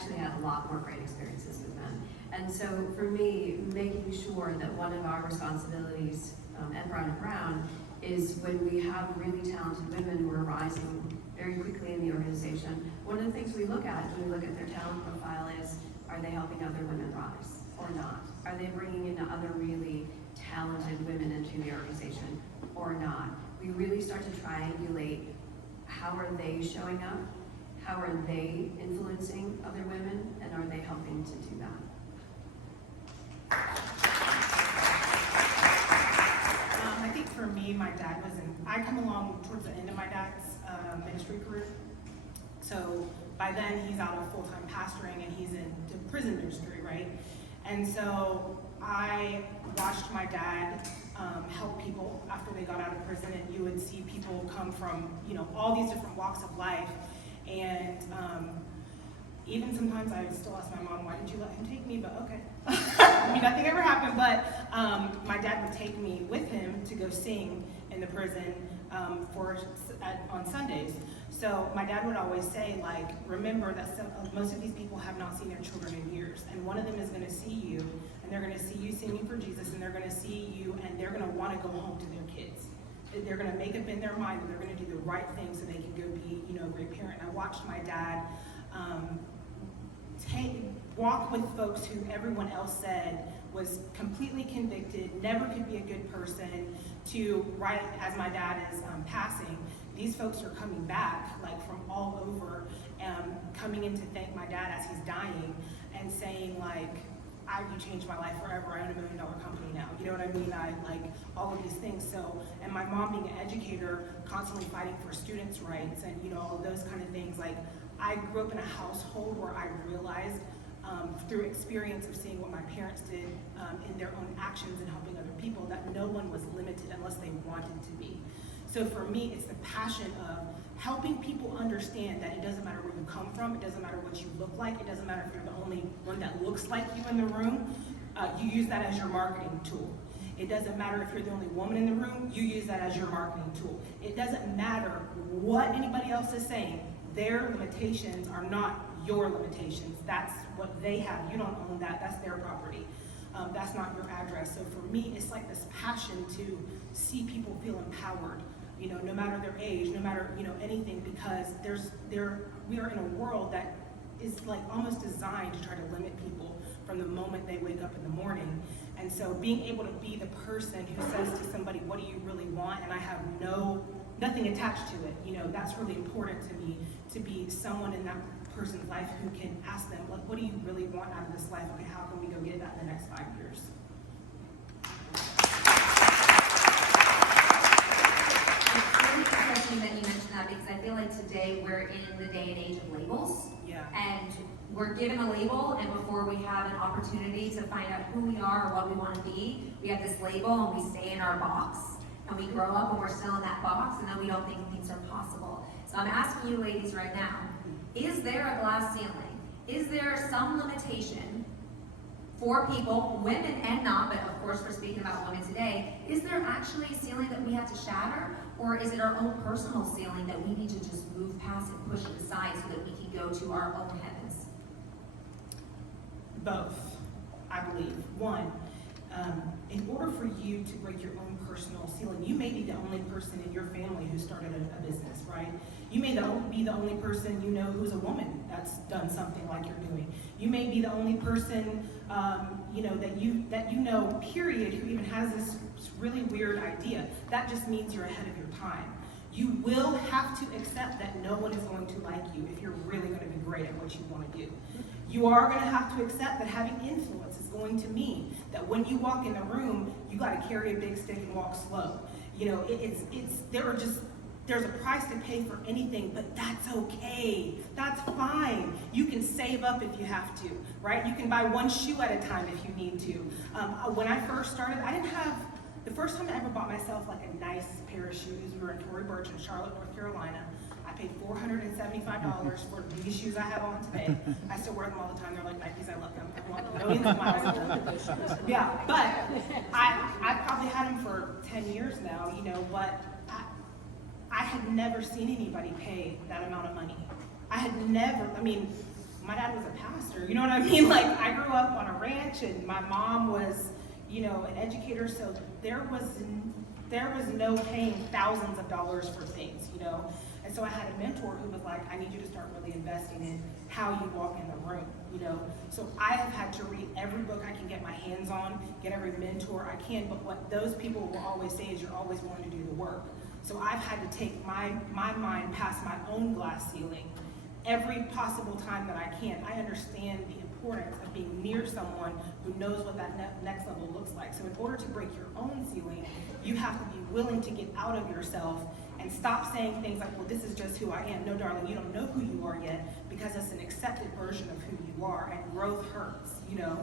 actually had a lot more great experiences with men. And so for me, making sure that one of our responsibilities at Brown & Brown is when we have really talented women who are rising very quickly in the organization, one of the things we look at when we look at their talent profile is, are they helping other women rise or not? Are they bringing in other really talented women into the organization or not? We really start to triangulate, how are they showing up? How are they influencing other women? And are they helping to do that? I think for me, my dad I come along towards the end of my dad's ministry career. So by then he's out of full-time pastoring and he's in the prison ministry, right? And so I watched my dad help people after they got out of prison, and you would see people come from, all these different walks of life. And even sometimes I would still ask my mom, why did you let him take me? But okay. I mean, nothing ever happened, but my dad would take me with him to go sing in the prison on Sundays. So my dad would always say, like, remember that most of these people have not seen their children in years, and one of them is going to see you, and they're going to see you singing for Jesus, and they're going to see you, and they're going to want to go home to their kids. They're going to make up in their mind that they're going to do the right thing so they can go be, a great parent. I watched my dad walk with folks who everyone else said was completely convicted, never could be a good person, to right as my dad is passing, these folks are coming back, like from all over, coming in to thank my dad as he's dying, and saying, like, you changed my life forever. I own $1 million company now. You know what I mean? I like all of these things. So, and my mom being an educator, constantly fighting for students' rights and all of those kind of things. Like, I grew up in a household where I realized through experience of seeing what my parents did in their own actions and helping other people, that no one was limited unless they wanted to be. So for me, it's the passion of helping people understand that it doesn't matter where you come from, it doesn't matter what you look like, it doesn't matter if you're the only one that looks like you in the room, you use that as your marketing tool. It doesn't matter if you're the only woman in the room, you use that as your marketing tool. It doesn't matter what anybody else is saying, their limitations are not your limitations. That's what they have. You don't own that. That's their property. That's not your address. So for me, it's like this passion to see people feel empowered, no matter their age, no matter, anything, because we are in a world that is like almost designed to try to limit people from the moment they wake up in the morning. And so being able to be the person who says to somebody, what do you really want? And I have nothing attached to it. That's really important to me, to be someone in that person's life who can ask them, like, what do you really want out of this life? Okay, how can we go get that in the next 5 years? It's really interesting that you mentioned that, because I feel like today we're in the day and age of labels. Yeah. And we're given a label, and before we have an opportunity to find out who we are or what we want to be, we have this label and we stay in our box. And we grow up and we're still in that box, and then we don't think things are possible. So I'm asking you ladies right now, is there a glass ceiling? Is there some limitation for people, women and not, but of course we're speaking about women today, is there actually a ceiling that we have to shatter? Or is it our own personal ceiling that we need to just move past and push it aside so that we can go to our own heavens? Both, I believe. One, in order for you to break your own personal ceiling, you may be the only person in your family who started a business, right? You may be the only person who's a woman that's done something like you're doing. You may be the only person, period, who even has this really weird idea. That just means you're ahead of your time. You will have to accept that no one is going to like you if you're really going to be great at what you want to do. You are going to have to accept that having influence is going to mean that when you walk in the room, you got to carry a big stick and walk slow. There's a price to pay for anything, but that's okay. That's fine. You can save up if you have to, right? You can buy one shoe at a time if you need to. When I first started, the first time I ever bought myself like a nice pair of shoes, we were in Tory Burch in Charlotte, North Carolina. I paid $475 for these shoes I have on today. I still wear them all the time. They're like Nikes. I love them. I want millions of miles of them. Yeah, but I probably had them for 10 years now, but I had never seen anybody pay that amount of money. my dad was a pastor, you know what I mean? Like, I grew up on a ranch, and my mom was, you know, an educator, so there was no paying thousands of dollars for things, you know? And so I had a mentor who was like, I need you to start really investing in how you walk in the room, you know? So I have had to read every book I can get my hands on, get every mentor I can, but what those people will always say is you're always willing to do the work. So I've had to take my mind past my own glass ceiling every possible time that I can. I understand the importance of being near someone who knows what that next level looks like. So in order to break your own ceiling, you have to be willing to get out of yourself and stop saying things like, well, this is just who I am. No, darling, you don't know who you are yet, because it's an accepted version of who you are, and growth hurts, you know?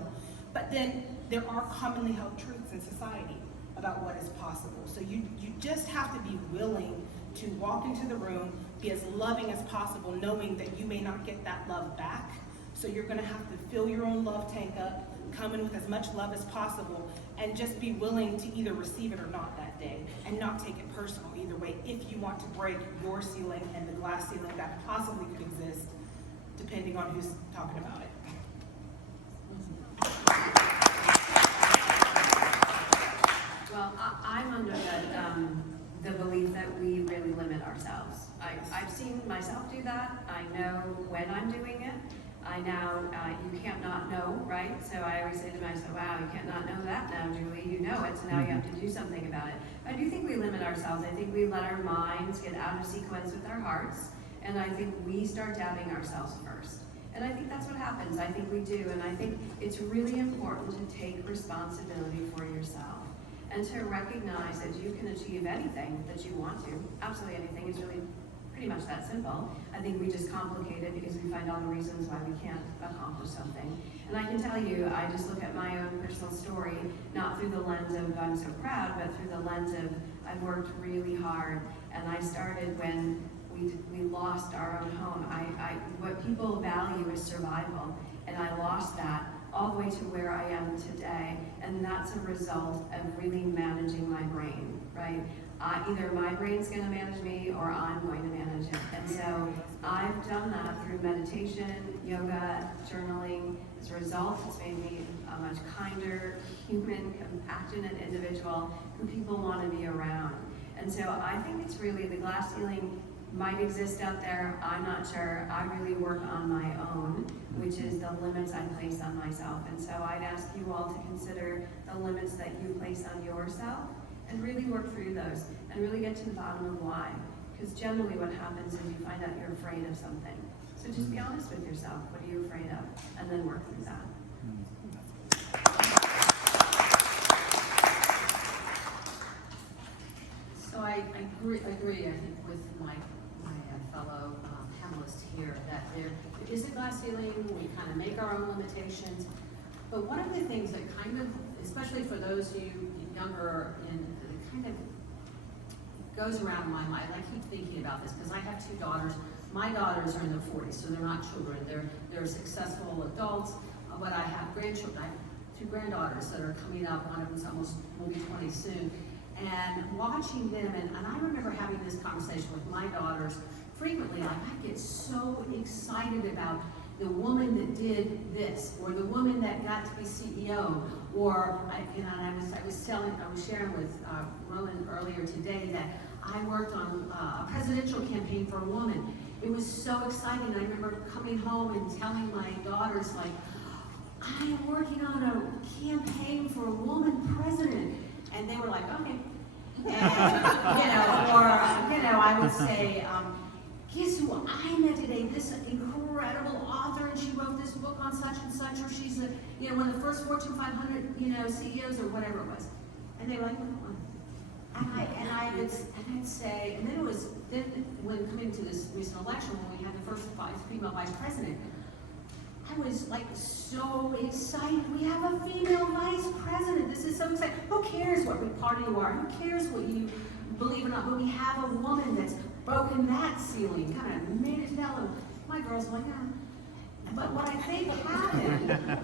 But then there are commonly held truths in society about what is possible. So you just have to be willing to walk into the room, be as loving as possible, knowing that you may not get that love back. So you're gonna have to fill your own love tank up, come in with as much love as possible, and just be willing to either receive it or not that day, and not take it personal either way, if you want to break your ceiling and the glass ceiling that possibly could exist, depending on who's talking about it. Well, I'm under the belief that we really limit ourselves. I've seen myself do that. I know when I'm doing it. I now, you can't not know, right? So I always say to myself, wow, you can't not know that now, Julie. You know it, so now you have to do something about it. But I do think we limit ourselves. I think we let our minds get out of sequence with our hearts, and I think we start doubting ourselves first. And I think that's what happens. I think we do, and I think it's really important to take responsibility for yourself and to recognize that you can achieve anything that you want to. Absolutely anything. Is really pretty much that simple. I think we just complicate it because we find all the reasons why we can't accomplish something. And I can tell you, I just look at my own personal story, not through the lens of I'm so proud, but through the lens of I've worked really hard. And I started when we lost our own home. What people value is survival, and I lost that all the way to where I am today. And that's a result of really managing my brain, right? Either my brain's gonna manage me or I'm going to manage it. And so I've done that through meditation, yoga, journaling. As a result, it's made me a much kinder, human, compassionate individual who people want to be around. And so I think it's really, the glass ceiling might exist out there, I'm not sure. I really work on my own, which is the limits I place on myself. And so I'd ask you all to consider the limits that you place on yourself and really work through those and really get to the bottom of why. Because generally what happens is you find out you're afraid of something. So just be honest with yourself. What are you afraid of? And then work through that. So I agree, I think, with my fellow panelists here, that there is a glass ceiling, we kind of make our own limitations. But one of the things that kind of, especially for those of you younger, it kind of goes around in my mind. I keep thinking about this because I have two daughters. My daughters are in their 40s, so they're not children. They're successful adults. But I have grandchildren. I have two granddaughters that are coming up. One of them's will be 20 soon. And watching them, and I remember having this conversation with my daughters frequently. Like, I get so excited about the woman that did this, or the woman that got to be CEO, or I was sharing with Roland earlier today that I worked on a presidential campaign for a woman. It was so exciting. I remember coming home and telling my daughters, like, I am working on a campaign for a woman president. And they were like, okay. And, I would say, guess who I met today? This incredible author, and she wrote this book on such and such, or she's one of the first Fortune 500, CEOs or whatever it was. And they were like, and I'd say, and then when coming to this recent election, when we had the first female vice president, I was like so excited. We have a female vice president. This is so exciting. Who cares what party you are? Who cares what you believe or not? But we have a woman that's broken that ceiling, kind of made it tell. My girls were like, yeah. But what I think happened,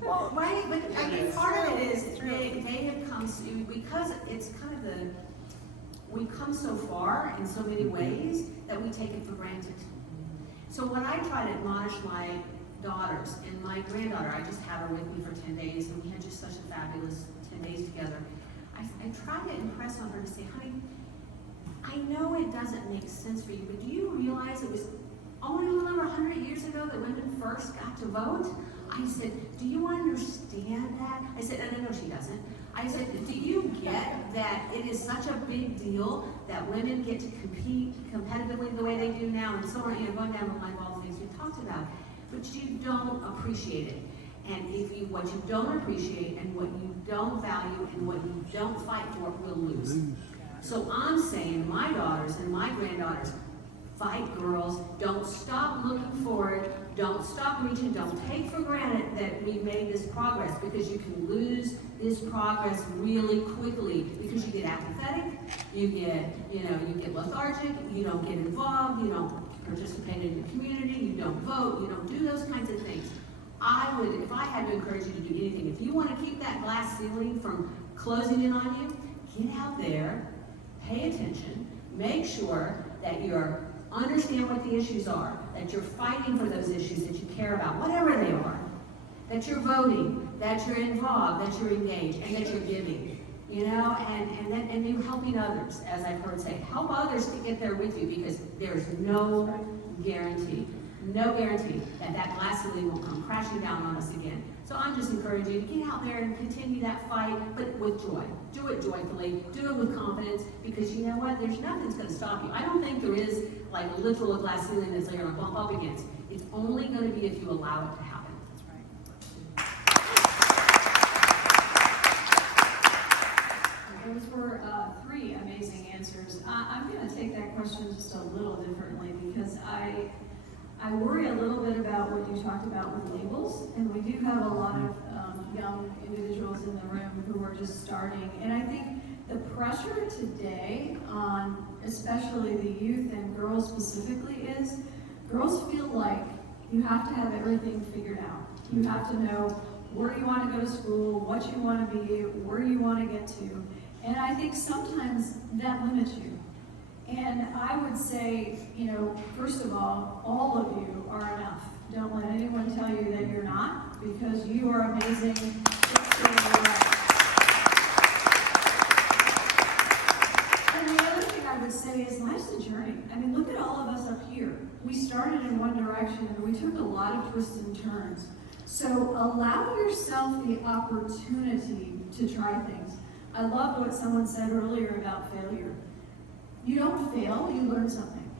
well, right? But I think part of it is they have come because it's kind of we come so far in so many ways that we take it for granted. So when I try to admonish my daughters and my granddaughter, I just had her with me for 10 days and we had just such a fabulous 10 days together. I try to impress on her to say, honey, I know it doesn't make sense for you, but do you realize it was only a little over 100 years ago that women first got to vote? I said, do you understand that? I said, no, she doesn't. I said, do you get that it is such a big deal that women get to compete competitively the way they do now and so on, going down the line of all the things we talked about, but you don't appreciate it. And what you don't appreciate and what you don't value and what you don't fight for will lose. So I'm saying my daughters and my granddaughters, fight, girls. Don't stop looking forward. Don't stop reaching. Don't take for granted that we've made this progress, because you can lose this progress really quickly because you get apathetic, you get lethargic, you don't get involved, you don't participate in your community, you don't vote, you don't do those kinds of things. I would, if I had to encourage you to do anything, if you want to keep that glass ceiling from closing in on you, get out there, pay attention, make sure that you're understand what the issues are, that you're fighting for those issues that you care about, whatever they are, that you're voting, that you're involved, that you're engaged, and that you're giving, and you're helping others, as I've heard say. Help others to get there with you, because there's no guarantee that that glass ceiling will come crashing down on us again. So I'm just encouraging you to get out there and continue that fight, but with joy. Do it joyfully, do it with confidence, because you know what? There's nothing that's going to stop you. I don't think there is like a literal glass ceiling that's going to bump up against. It's only going to be if you allow it to happen. Those were three amazing answers. I'm going to take that question just a little differently, because I worry a little bit about what you talked about with labels, and we do have a lot of young individuals in the room who are just starting, and I think the pressure today on especially the youth and girls specifically is girls feel like you have to have everything figured out. You have to know where you want to go to school, what you want to be, where you want to get to, and I think sometimes that limits you. And I would say, first of all of you are enough. Don't let anyone tell you that you're not, because you are amazing. And the other thing I would say is life's a journey. I mean, look at all of us up here. We started in one direction and we took a lot of twists and turns. So allow yourself the opportunity to try things. I loved what someone said earlier about failure. You don't fail, you learn something.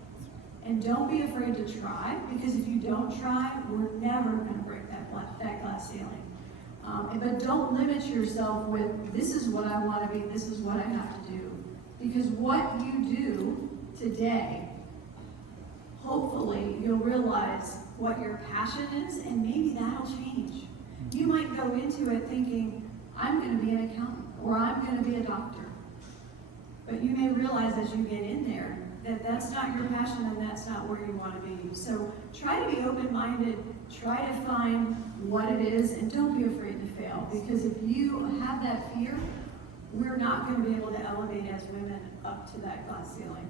And don't be afraid to try, because if you don't try, we're never going to break that glass ceiling. But don't limit yourself with, this is what I want to be, this is what I have to do. Because what you do today, hopefully you'll realize what your passion is, and maybe that'll change. You might go into it thinking, I'm going to be an accountant, or I'm going to be a doctor. But you may realize as you get in there that that's not your passion and that's not where you want to be. So try to be open-minded, try to find what it is, and don't be afraid to fail. Because if you have that fear, we're not going to be able to elevate as women up to that glass ceiling.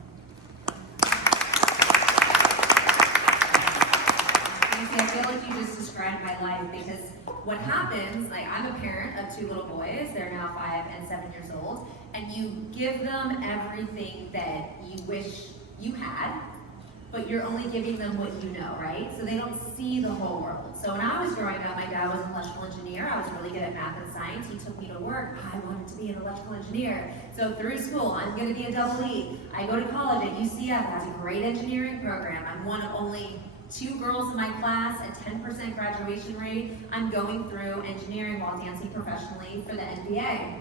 I feel like you just described my life, because what happens, like I'm a parent of 2 little boys, they're now 5 and 7 years old, and you give them everything that you wish you had, but you're only giving them what you know, right? So they don't see the whole world. So when I was growing up, my dad was an electrical engineer. I was really good at math and science. He took me to work. I wanted to be an electrical engineer. So through school, I'm going to be a double E. I go to college at UCF. That's a great engineering program. I'm one of only 2 girls in my class, a 10% graduation rate. I'm going through engineering while dancing professionally for the NBA.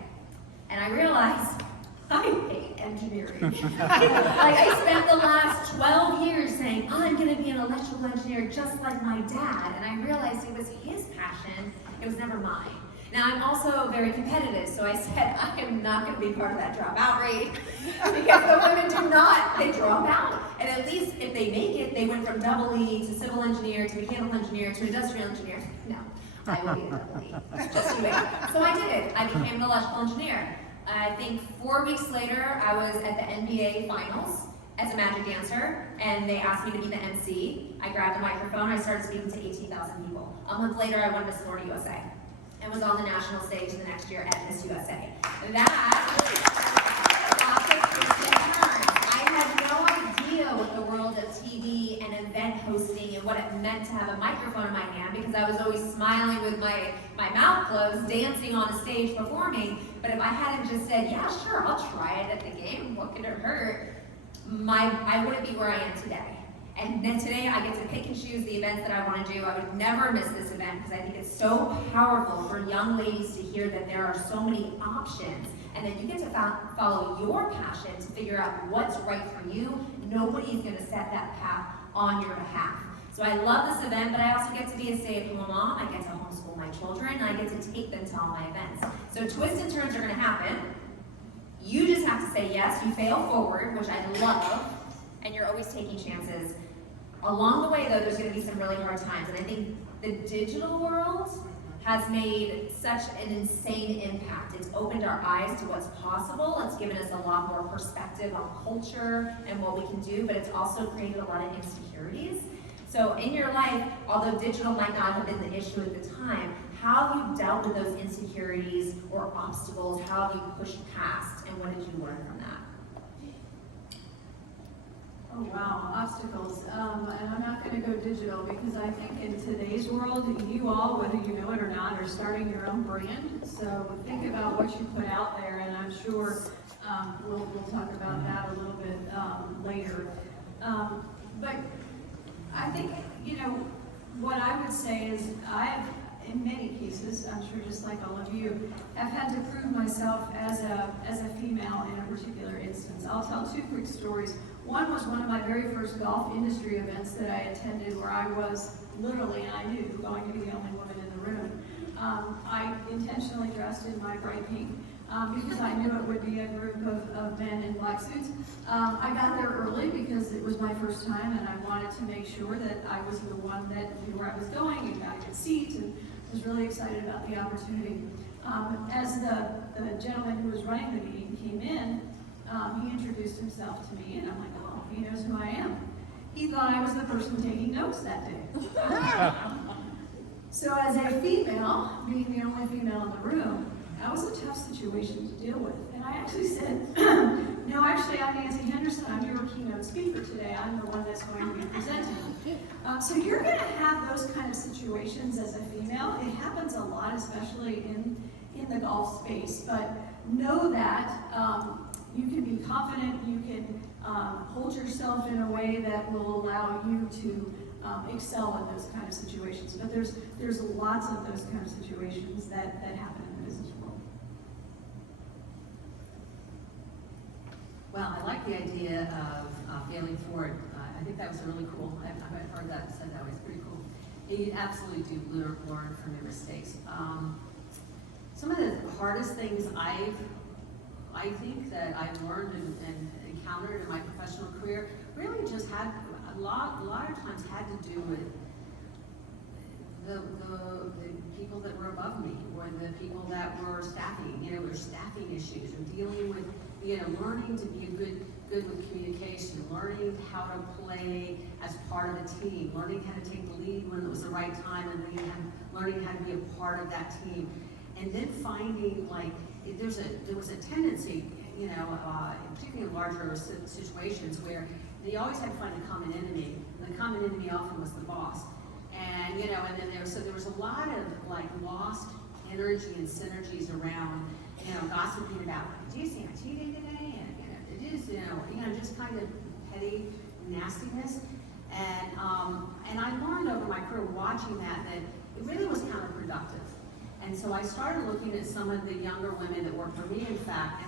And I realized I hate engineering. I spent the last 12 years saying, I'm going to be an electrical engineer just like my dad. And I realized it was his passion, it was never mine. Now, I'm also very competitive, so I said, I am not going to be part of that dropout rate, because the women do not, they drop out. And at least if they make it, they went from double E to civil engineer to mechanical engineer to industrial engineer. No, I will be a double E. Just you wait. So I did. I became an electrical engineer. I think 4 weeks later, I was at the NBA finals, as a magic dancer, and they asked me to be the MC. I grabbed a microphone, I started speaking to 18,000 people. A month later, I won Miss Florida USA and was on the national stage the next year at Miss USA. That I had no idea what the world of TV and event hosting and what it meant to have a microphone in my hand, because I was always smiling with my mouth closed, dancing on a stage, performing. But if I hadn't just said, yeah, sure, I'll try it at the game, what could it hurt? I wouldn't be where I am today. And then today I get to pick and choose the events that I want to do. I would never miss this event because I think it's so powerful for young ladies to hear that there are so many options, and that you get to follow your passion to figure out what's right for you. Nobody's going to set that path on your behalf. So I love this event, but I also get to be a stay-at-home mom. I get to homeschool my children, and I get to take them to all my events. So twists and turns are going to happen. You just have to say yes. You fail forward, which I love, and you're always taking chances. Along the way, though, there's going to be some really hard times, and I think the digital world has made such an insane impact. It's opened our eyes to what's possible. It's given us a lot more perspective on culture and what we can do, but it's also created a lot of insecurities. So in your life, although digital might not have been the issue at the time, how have you dealt with those insecurities or obstacles? How have you pushed past, and what did you learn from that? Oh wow, obstacles. And I'm not going to go digital because I think in today's world, you all, whether you know it or not, are starting your own brand. So think about what you put out there, and I'm sure we'll talk about that a little bit later. But I think, what I would say is I've, in many cases, I'm sure just like all of you, have had to prove myself as a female in a particular instance. I'll tell two quick stories. One was one of my very first golf industry events that I attended, where I was literally, and I knew, going to be the only woman in the room. I intentionally dressed in my bright pink because I knew it would be a group of men in black suits. I got there early because it was my first time, and I wanted to make sure that I was the one that knew where I was going and got a good seat, and was really excited about the opportunity. As the gentleman who was running the meeting came in, he introduced himself to me, and I'm like, oh, he knows who I am. He thought I was the person taking notes that day. So as a female, being the only female in the room, that was a tough situation to deal with. And I actually said, no, actually, I'm Nancy Henderson. I'm your keynote speaker today. I'm the one that's going to be presenting. So you're going to have those kind of situations as a female. It happens a lot, especially in the golf space. But know that you can be confident. You can hold yourself in a way that will allow you to excel in those kind of situations. But there's lots of those kind of situations that happen in the business world. Well, I like the idea of failing forward. I think that was really cool. I've heard that said that way. It's pretty cool. You absolutely do learn from your mistakes. Some of the hardest things I think that I've learned and encountered in my professional career really just had a lot of times had to do with the people that were above me, or the people that were staffing, or staffing issues, or dealing with, learning to be good with communication, learning how to play as part of a team, learning how to take the lead when it was the right time, and learning how to be a part of that team. And then finding, like, there was a tendency, particularly in larger situations, where they always had to find a common enemy. And the common enemy often was the boss. And and then there was a lot of like lost energy and synergies around, gossiping about, do you see on TV today? And it is, just kind of petty nastiness. And I learned over my career watching that it really was counterproductive. And so I started looking at some of the younger women that worked for me, in fact,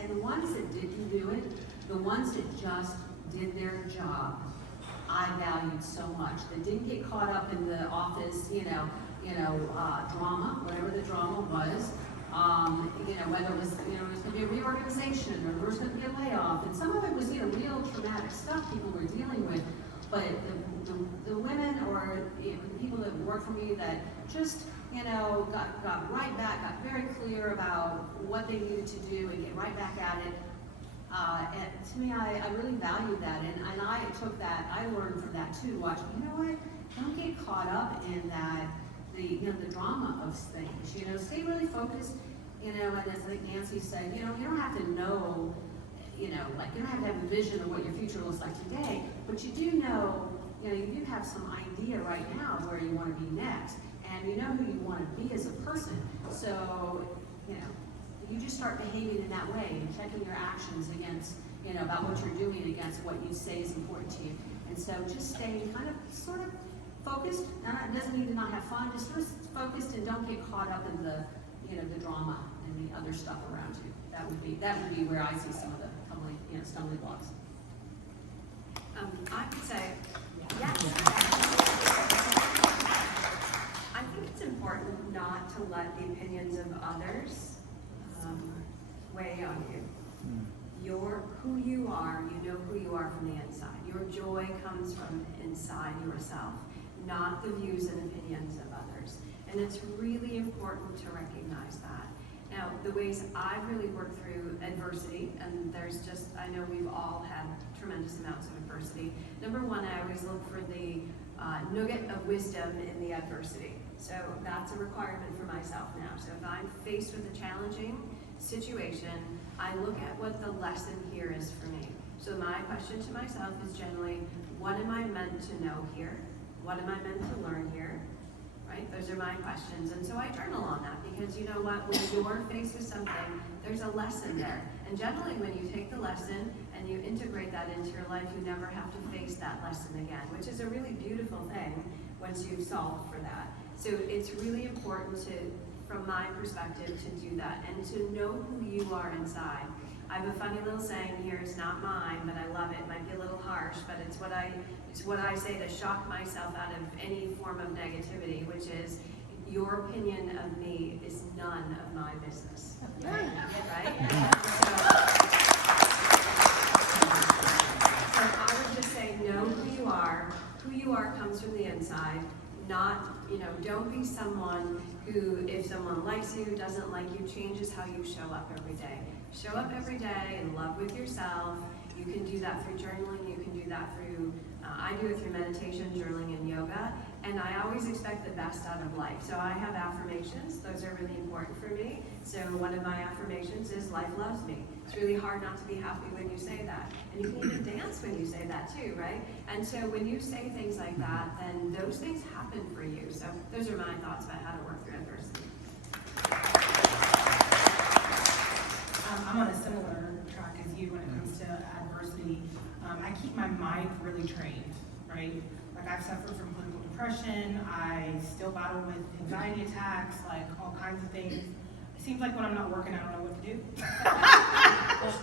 and the ones that didn't do it, the ones that just did their job, I valued so much. That didn't get caught up in the office, drama, whatever the drama was. Whether it was, it was going to be a reorganization, or there was going to be a layoff, and some of it was, real traumatic stuff people were dealing with. But the women, or the people that worked for me, that just got right back, got very clear about what they needed to do and get right back at it. And to me, I really valued that, and I took that, I learned from that too, watching, you know what, don't get caught up in that, the drama of things, stay really focused, and as I think Nancy said, you don't have to know, like, you don't have to have a vision of what your future looks like today, but you do know, you do have some idea right now where you want to be next, and you know who you want to be as a person, so, you just start behaving in that way and checking your actions against, about what you're doing against what you say is important to you. And so just stay kind of sort of focused. It doesn't mean to not have fun, just sort of focused and don't get caught up in the, the drama and the other stuff around you. That would be where I see some of the stumbling blocks. I could say, yes. I think it's important not to let the opinions of others weigh on you. You're who you are, you know who you are from the inside. Your joy comes from inside yourself, not the views and opinions of others. And it's really important to recognize that. Now, the ways I've really worked through adversity, and I know we've all had tremendous amounts of adversity. Number one, I always look for the nugget of wisdom in the adversity. So that's a requirement for myself now. So if I'm faced with a challenging situation, I look at what the lesson here is for me. So my question to myself is generally, what am I meant to know here? What am I meant to learn here? Right? Those are my questions. And so I journal on that because you know what? When you're faced with something, there's a lesson there. And generally when you take the lesson and you integrate that into your life, you never have to face that lesson again, which is a really beautiful thing once you've solved for that. So it's really important to, from my perspective, to do that and to know who you are inside. I have a funny little saying here, it's not mine, but I love it. It might be a little harsh, but it's what I say to shock myself out of any form of negativity, which is, your opinion of me is none of my business. Right? So I would just say, know who you are. Who you are comes from the inside. Not, don't be someone who, if someone likes you, doesn't like you, changes how you show up every day. Show up every day in love with yourself. You can do that through journaling. You can do that through, I do it through meditation, journaling, and yoga. And I always expect the best out of life. So I have affirmations. Those are really important for me. So one of my affirmations is, life loves me. It's really hard not to be happy when you say that. And you can even dance when you say that too, right? And so when you say things like that, then those things happen for you. So those are my thoughts about how to work through adversity. I'm on a similar track as you when it comes to adversity. I keep my mind really trained, right? Like, I've suffered from clinical depression. I still battle with anxiety attacks, like all kinds of things. It seems like when I'm not working, I don't know what to do.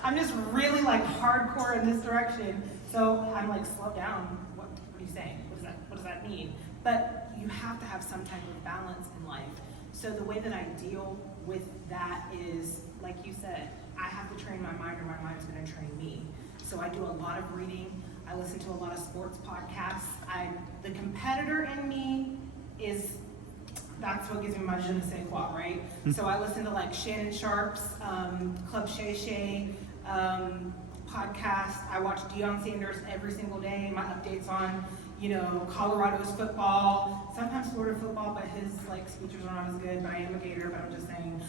I'm just really like hardcore in this direction. So I'm like, slow down. What are you saying? What does that mean? But you have to have some type of balance in life. So the way that I deal with that is, like you said, I have to train my mind or my mind's gonna train me. So I do a lot of reading. I listen to a lot of sports podcasts. The competitor in me that's what gives me my je ne sais quoi, right? So I listen to like Shannon Sharp's Club Shay Shay podcast. I watch Deion Sanders every single day. My updates on, Colorado's football, sometimes Florida football, but his like speeches aren't as good. But I am a Gator, but I'm just saying.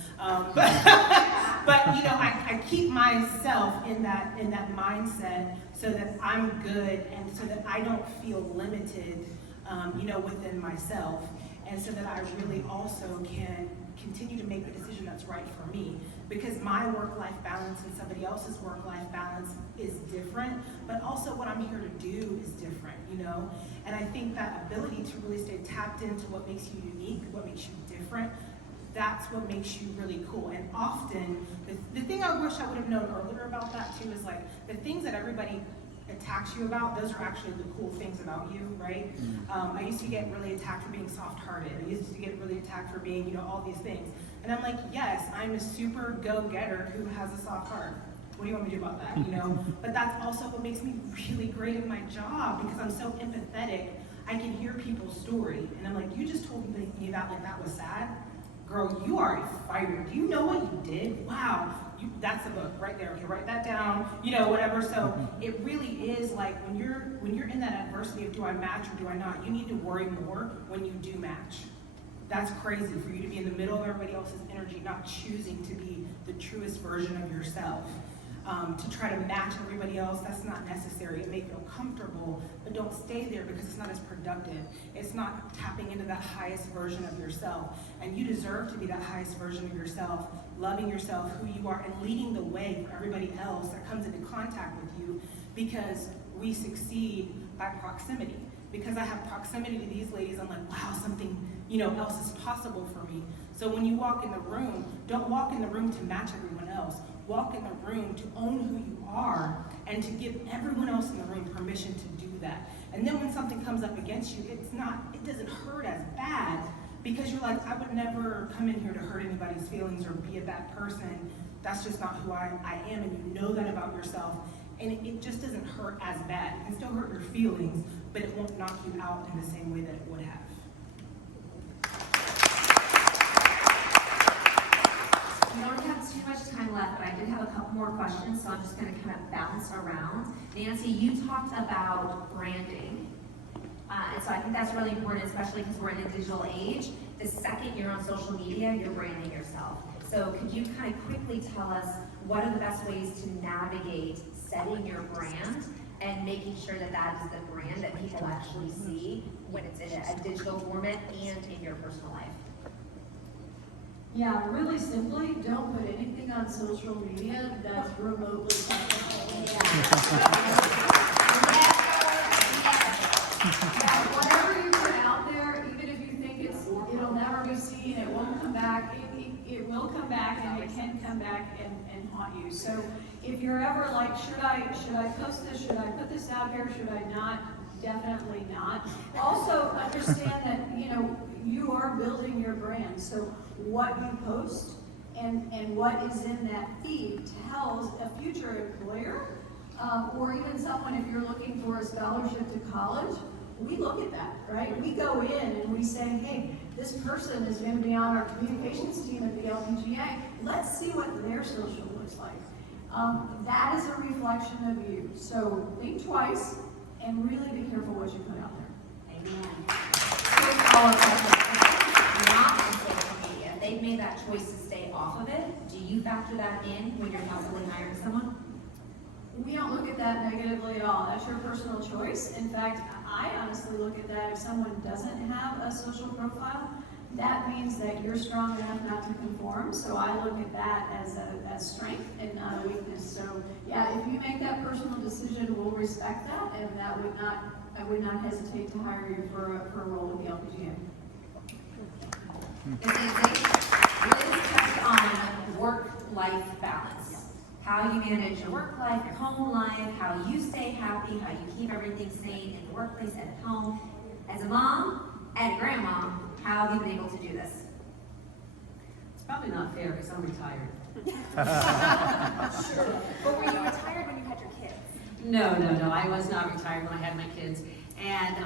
But I keep myself in that mindset so that I'm good and so that I don't feel limited, within myself, and so that I really also can continue to make the decision that's right for me. Because my work-life balance and somebody else's work-life balance is different, but also what I'm here to do is different, And I think that ability to really stay tapped into what makes you unique, what makes you different, that's what makes you really cool. And often, the thing I wish I would have known earlier about that too is like, the things that everybody attacks you about, those are actually the cool things about you, right? I used to get really attacked for being soft-hearted. I used to get really attacked for being, all these things. And I'm like, yes, I'm a super go-getter who has a soft heart. What do you want me to do about that, But that's also what makes me really great at my job, because I'm so empathetic. I can hear people's story, and I'm like, you just told me that like that was sad. girl, you are a fighter. Do you know what you did? Wow, that's a book right there. Okay, write that down, you know, whatever. So it really is like when you're in that adversity of do I match or do I not, you need to worry more when you do match. That's crazy for you to be in the middle of everybody else's energy, not choosing to be the truest version of yourself. To try to match everybody else, that's not necessary. It may feel comfortable, but don't stay there because it's not as productive. It's not tapping into that highest version of yourself. And you deserve to be that highest version of yourself, loving yourself, who you are, and leading the way for everybody else that comes into contact with you, because we succeed by proximity. Because I have proximity to these ladies, I'm like, wow, something, you know, else is possible for me. So when you walk in the room, don't walk in the room to match everyone else. Walk in the room to own who you are and to give everyone else in the room permission to do that. And then when something comes up against you, it doesn't hurt as bad, because you're like, I would never come in here to hurt anybody's feelings or be a bad person. That's just not who I am, and you know that about yourself. And it just doesn't hurt as bad. It can still hurt your feelings, but it won't knock you out in the same way that it would have. We don't have too much time left, but I did have a couple more questions, so I'm just going to kind of bounce around. Nancy, you talked about branding, and so I think that's really important, especially because we're in a digital age. The second you're on social media, you're branding yourself. So could you kind of quickly tell us what are the best ways to navigate setting your brand and making sure that that is the brand that people actually see when it's in a digital format and in your personal life? Yeah, really simply, don't put anything on social media that's remotely technical. Yeah, whatever you put out there, even if you think it'll never be seen, it won't come back, it will come back, and it can come back and haunt you. So if you're ever like, should I post this, should I put this out here, should I not? Definitely not. Also understand that, you know, you are building your brand. So what you post and what is in that feed tells a future employer, or even someone, if you're looking for a scholarship to college, we look at that, right? We go in and we say, hey, this person is going to be on our communications team at the LPGA. Let's see what their social looks like. That is a reflection of you. So think twice and really be careful what you put out there. Amen. Quick follow-up question. Not on social media. They've made that choice to stay off of it. Do you factor that in when you're possibly hiring someone? We don't look at that negatively at all. That's your personal choice. In fact, I honestly look at that if someone doesn't have a social profile, that means that you're strong enough not to conform. So I look at that as strength and not a weakness. So yeah, if you make that personal decision, we'll respect that, and I would not hesitate to hire you for a role with the LPGA. Liz touched on work-life balance. How you manage your work life, your home life, how you stay happy, how you keep everything sane in the workplace and at home. As a mom and a grandma, how have you been able to do this? It's probably not fair because I'm retired. Sure. But were you retired when you had your kids? No. I was not retired when I had my kids. And,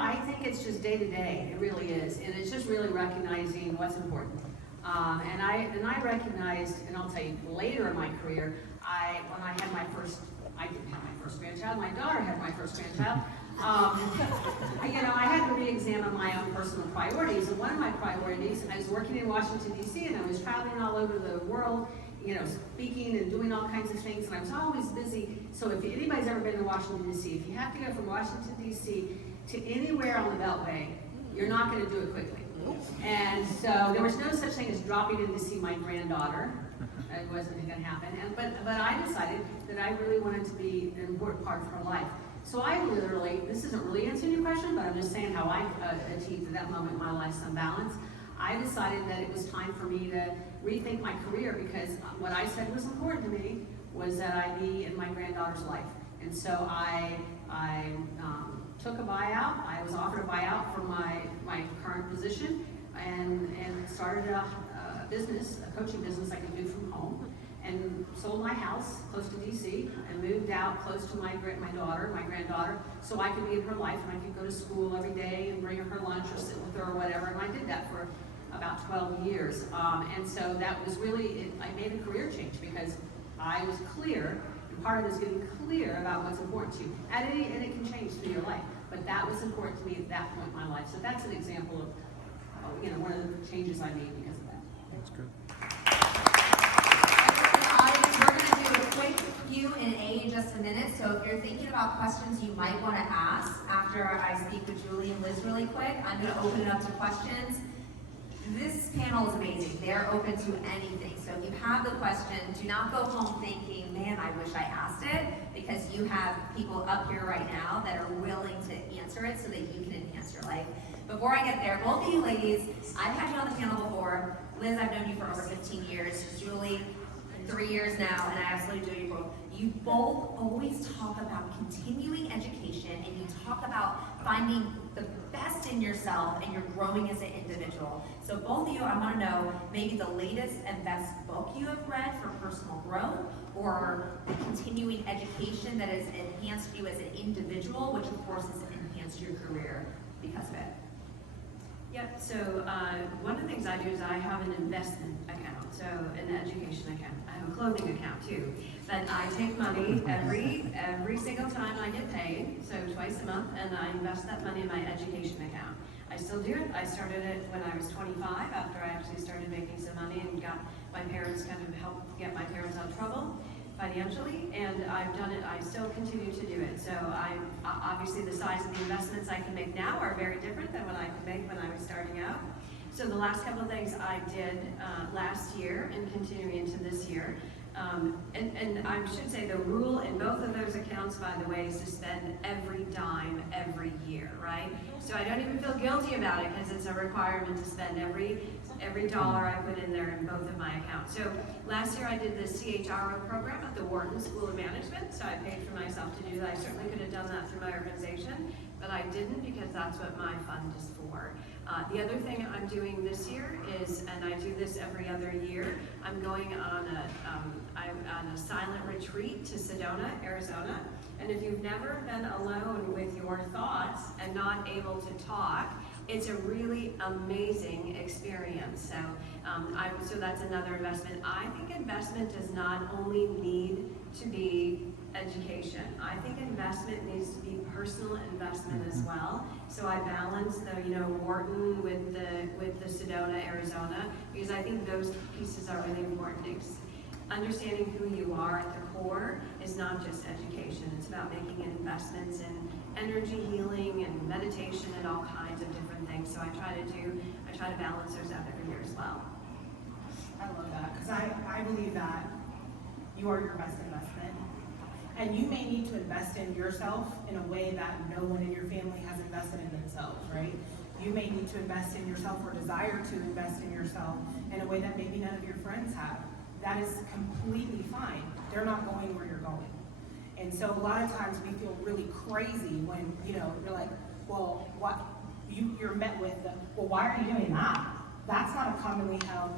I think it's just day to day. It really is. And it's just really recognizing what's important. And I recognized, and I'll tell you, later in my career, when I didn't have my first grandchild, my daughter had my first grandchild. I had to re-examine my own personal priorities. And one of my priorities, I was working in Washington, D.C., and I was traveling all over the world, speaking and doing all kinds of things, and I was always busy. So if anybody's ever been to Washington, D.C., if you have to go from Washington, D.C. to anywhere on the Beltway, you're not going to do it quickly. And so there was no such thing as dropping in to see my granddaughter. It wasn't going to happen. But I decided that I really wanted to be an important part of her life. So I literally, this isn't really answering your question, but I'm just saying how I achieved at that moment in my life some balance. I decided that it was time for me to rethink my career, because what I said was important to me was that I be in my granddaughter's life. And so I took a buyout. I was offered a buyout for my current position, and started a business, a coaching business I could do from home, and sold my house close to DC and moved out close to my granddaughter, so I could be in her life and I could go to school every day and bring her lunch or sit with her or whatever. And I did that for about 12 years. And so that was really, I made a career change because I was clear, and part of it is getting clear about what's important to you. And it can change through your life, but that was important to me at that point in my life. So that's an example of, one of the changes I made because of that. That's good. Audience, we're going to do a quick Q&A in just a minute. So if you're thinking about questions you might want to ask after I speak with Julie and Liz really quick, I'm going to open it up to questions. This panel is amazing. They're open to anything. So if you have the question, do not go home thinking, man, I wish I asked it, because you have people up here right now that are willing to answer it so that you can enhance your life. Before I get there, both of you ladies, I've had you on the panel before. Liz, I've known you for over 15 years. Julie, 3 years now, and I absolutely do you both. You both always talk about continuing education, and you talk about finding the best in yourself, and you're growing as an individual. So both of you, I want to know maybe the latest and best book you have read for personal growth, or the continuing education that has enhanced you as an individual, which of course has enhanced your career because of it. Yep, so one of the things I do is I have an investment account, so an education account. I have a clothing account too. But I take money every single time I get paid, so twice a month, and I invest that money in my education account. I still do it. I started it when I was 25, after I actually started making some money and got my parents, kind of helped get my parents out of trouble financially, and I've done it. I still continue to do it. So obviously the size of the investments I can make now are very different than what I could make when I was starting out. So the last couple of things I did last year and continuing into this year, and I should say the rule in both of those accounts, by the way, is to spend every dime every year, right? So I don't even feel guilty about it because it's a requirement to spend every dollar I put in there in both of my accounts. So last year I did the CHRO program at the Wharton School of Management, so I paid for myself to do that. I certainly could have done that through my organization, but I didn't because that's what my fund is for. The other thing I'm doing this year is, and I do this every other year, I'm going on a silent retreat to Sedona, Arizona. And if you've never been alone with your thoughts and not able to talk, it's a really amazing experience. So that's another investment. I think investment does not only need to be education. I think investment needs to be personal investment as well. So I balance the Wharton with the Sedona, Arizona, because I think those pieces are really important. Understanding who you are at the core is not just education. It's about making investments in energy healing and meditation and all kinds of different things. So I try to balance those out every year as well. I love that, because I believe that you are your best investment. And you may need to invest in yourself in a way that no one in your family has invested in themselves, right? You may need to invest in yourself or desire to invest in yourself in a way that maybe none of your friends have. That is completely fine. They're not going where you're going. And so a lot of times we feel really crazy when, you're like, well, what you're met with, well, why are you doing that? That's not a commonly held,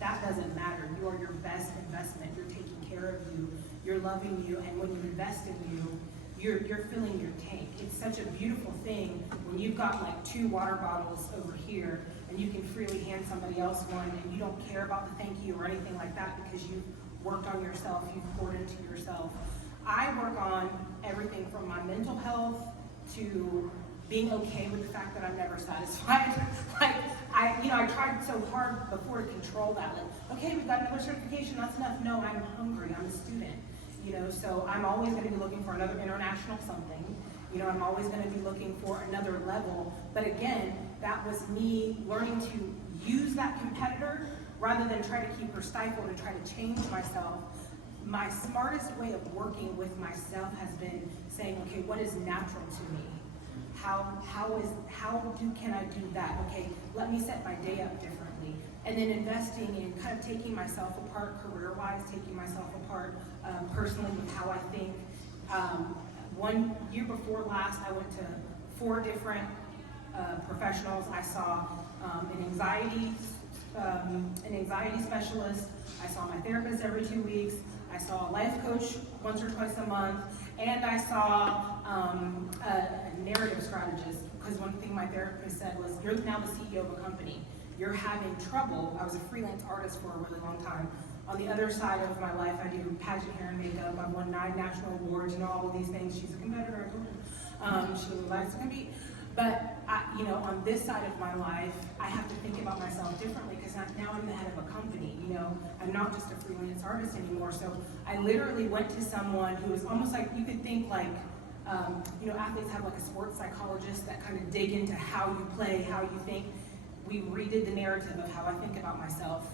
that doesn't matter. You are your best investment. You're taking care of you. You're loving you. And when you invest in you, you're filling your tank. It's such a beautiful thing when you've got 2 water bottles over here and you can freely hand somebody else one and you don't care about the thank you or anything like that because you've worked on yourself, you've poured into yourself. I work on everything from my mental health to being okay with the fact that I'm never satisfied. I tried so hard before to control that. Okay, we've got another certification, that's enough. No, I'm hungry, I'm a student. So I'm always going to be looking for another international something. I'm always going to be looking for another level. But again, that was me learning to use that competitor rather than try to keep her stifled and try to change myself. My smartest way of working with myself has been saying, okay, what is natural to me? Can I do that? Okay, let me set my day up differently. And then investing in kind of taking myself apart career-wise, taking myself apart personally with how I think. 1 year before last, I went to 4 different professionals. I saw an anxiety specialist. I saw my therapist every 2 weeks. I saw a life coach once or twice a month. And I saw a narrative strategist, because one thing my therapist said was, you're now the CEO of a company. you're having trouble. I was a freelance artist for a really long time. On the other side of my life, I do pageant hair and makeup. I've won 9 national awards, all of these things. She's a competitor, she likes to compete. But on this side of my life, I have to think about myself differently because now I'm the head of a company. I'm not just a freelance artist anymore. So I literally went to someone who was almost like, you could think like, athletes have like a sports psychologist that kind of dig into how you play, how you think. We redid the narrative of how I think about myself,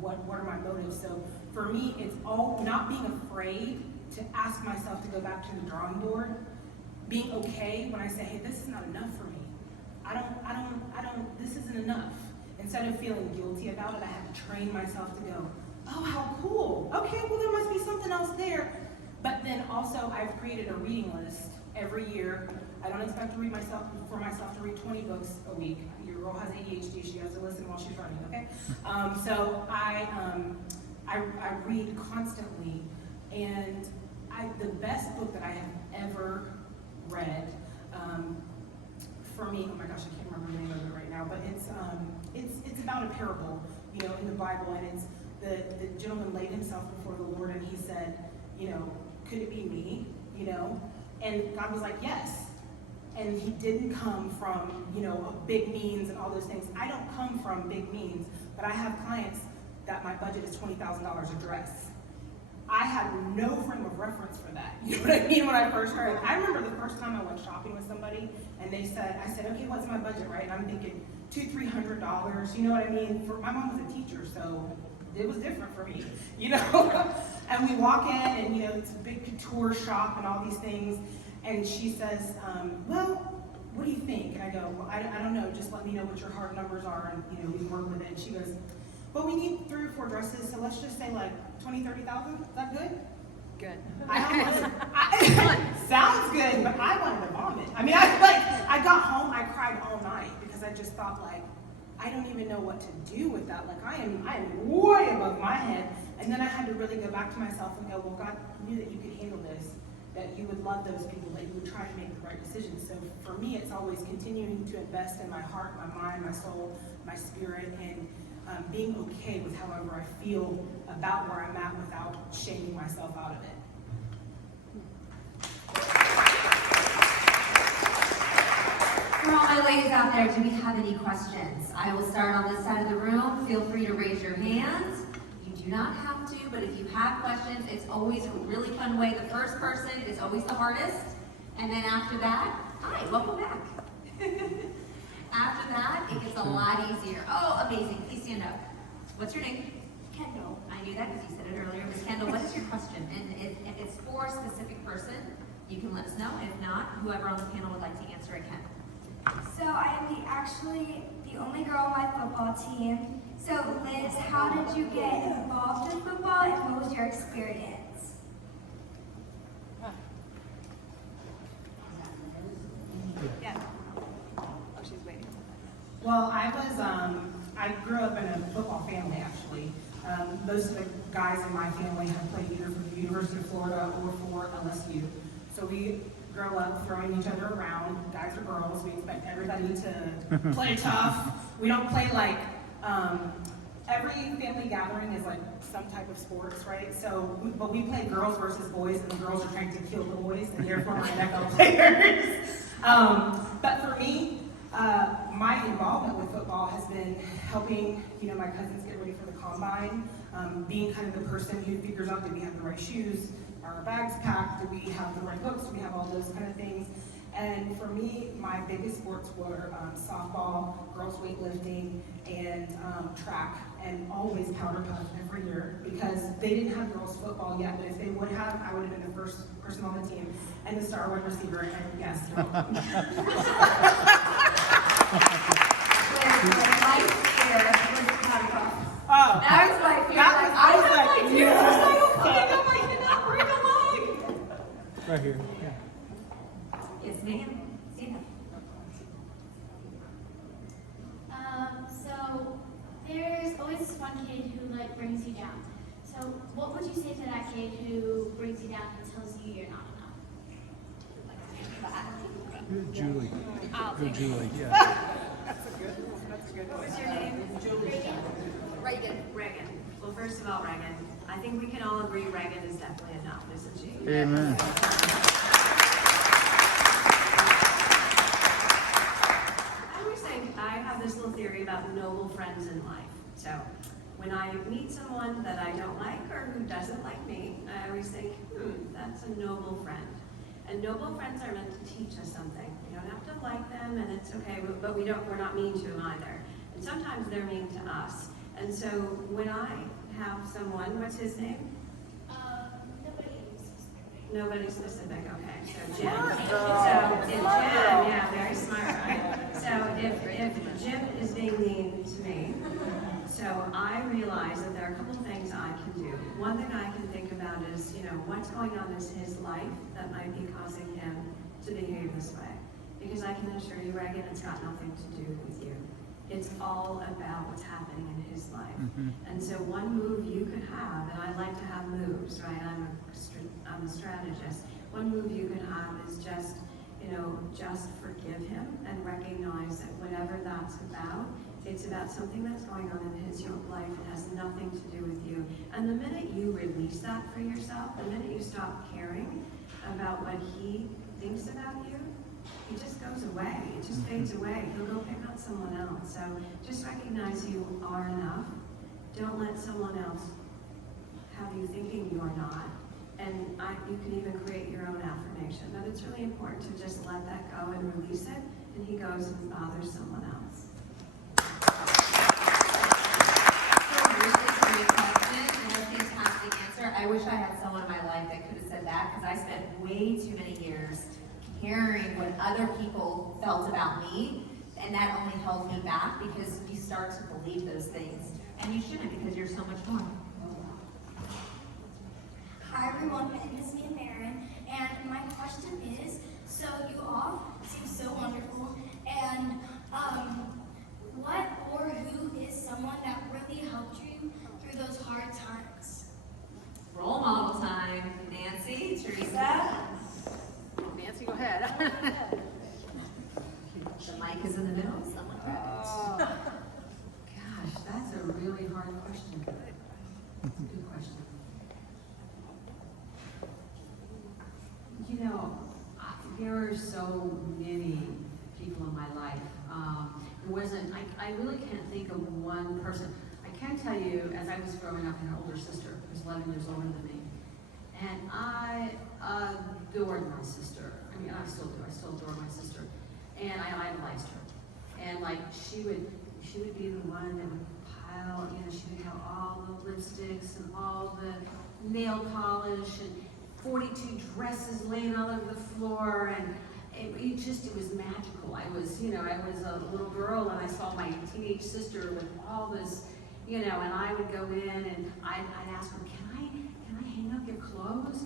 what are my motives. So for me, it's all not being afraid to ask myself to go back to the drawing board, being okay when I say, hey, this is not enough for me. This isn't enough. Instead of feeling guilty about it, I had to train myself to go, oh, how cool. Okay, well, there must be something else there. But then also, I've created a reading list every year. I don't expect to read for myself to read 20 books a week. Your girl has ADHD, she has to listen while she's running, okay? So I read constantly, and the best book that I have ever read, for me, oh my gosh, I can't remember the name of it right now, but it's about a parable, in the Bible, and it's the gentleman laid himself before the Lord, and he said, could it be me, And God was like, yes. And he didn't come from, big means and all those things. I don't come from big means, but I have clients that my budget is $20,000 a dress. I had no frame of reference for that. You know what I mean? When I first heard it. I remember the first time I went shopping with somebody and I said, okay, what's my budget, right? And I'm thinking $200-300, you know what I mean? My mom was a teacher, so it was different for me, And we walk in and, it's a big couture shop and all these things. And she says, well, what do you think? And I go, well, I don't know, just let me know what your hard numbers are and, we can work with it. And she goes, well, we need 3 or 4 dresses, so let's just say like 20,000-30,000, is that good? Good. Sounds good, but I wanted to vomit. I got home, I cried all night because I just thought I don't even know what to do with that. I am way above my head. And then I had to really go back to myself and go, well, God knew that you could handle this, that you would love those people, that you would try to make the right decisions. So for me, it's always continuing to invest in my heart, my mind, my soul, my spirit, and being okay with however I feel about where I'm at without shaming myself out of it. For all my ladies out there, do we have any questions? I will start on this side of the room. Feel free to raise your hands. You do not have to, but if you have questions, it's always a really fun way. The first person is always the hardest, and then after that, hi, welcome back. After that, it gets a lot easier. Oh, amazing. Please stand up. What's your name? Kendall. I knew that because you said it earlier. Ms. Kendall, what is your question? And if it's for a specific person, you can let us know. If not, whoever on the panel would like to answer it can. So I am actually the only girl on my football team. So Liz, how did you get involved in football and what was your experience? Yeah. Oh, she's waiting. Well, I grew up in a football family, actually. Most of the guys in my family have played either for the University of Florida or for LSU. So we grow up throwing each other around, guys or girls. We expect everybody to play tough. We don't play every family gathering is some type of sports, right? So, but we play girls versus boys, and the girls are trying to kill the boys, and therefore my NFL players. But for me, my involvement with football has been helping, my cousins get ready for the combine, being kind of the person who figures out, do we have the right shoes, are our bags packed, do we have the right books, do we have all those kind of things. And for me, my biggest sports were softball, girls weightlifting, and track, and always powder puff every year, because they didn't have girls football yet, but if they would have, I would have been the first person on the team, and the star wide receiver, and yes. Oh, That was my fear. I was like, yes. I cannot bring a leg. Right here. Yeah. Yes, ma'am. Stand up. So there's always this one kid who brings you down. So what would you say to that kid who brings you down and tells you you're not enough? Julie. I'll Go take it. Julie, yeah. That's a good one. What was your name? Reagan. Well, first of all, Reagan, I think we can all agree Reagan is definitely enough, isn't she? Amen. I always think I have this little theory about noble friends in life. So when I meet someone that I don't like or who doesn't like me, I always think, that's a noble friend. And noble friends are meant to teach us something. We don't have to like them, and it's okay, but we're not mean to them either. And sometimes they're mean to us. And so when I have someone, what's his name? Nobody specific, okay, so Jim. So if Jim, yeah, very smart, right? So if Jim is being mean to me, so I realize that there are a couple of things I can do. One thing I can think about is, what's going on in his life that might be causing him to behave this way. Because I can assure you, Reagan, it's got nothing to do with you. It's all about what's happening in his life. And so one move you could have, and I like to have moves, right? I'm a strategist. One move you can have is just forgive him and recognize that whatever that's about, it's about something that's going on in his life. It has nothing to do with you. And the minute you release that for yourself, the minute you stop caring about what he thinks about you, it just goes away. It just fades away. He'll go pick on someone else. So just recognize you are enough. Don't let someone else have you thinking you're not. And you can even create your own affirmation. But it's really important to just let that go and release it, and he goes and bothers someone else. Really great question and a fantastic answer. I wish I had someone in my life that could have said that, because I spent way too many years caring what other people felt about me, and that only held me back, because you start to believe those things, and you shouldn't, because you're so much more. Hi everyone, my name is Mia Marin, and my question is, so you all seem so wonderful, and what or who is someone that really helped you through those hard times? Role model time. Nancy, Teresa. Nancy, go ahead. The mic is in the middle. Someone grab it. Gosh, that's a really hard question. Good question. There are so many people in my life. I really can't think of one person. I can tell you, as I was growing up, I had an older sister who's 11 years older than me. And I adored my sister. I mean, I still do. I still adore my sister. And I idolized her. And she would be the one that would pile, she would have all the lipsticks and all the nail polish and 42 dresses laying all over the floor, and it was magical. I was a little girl, and I saw my teenage sister with all this, and I would go in and I'd ask her, can I hang up your clothes?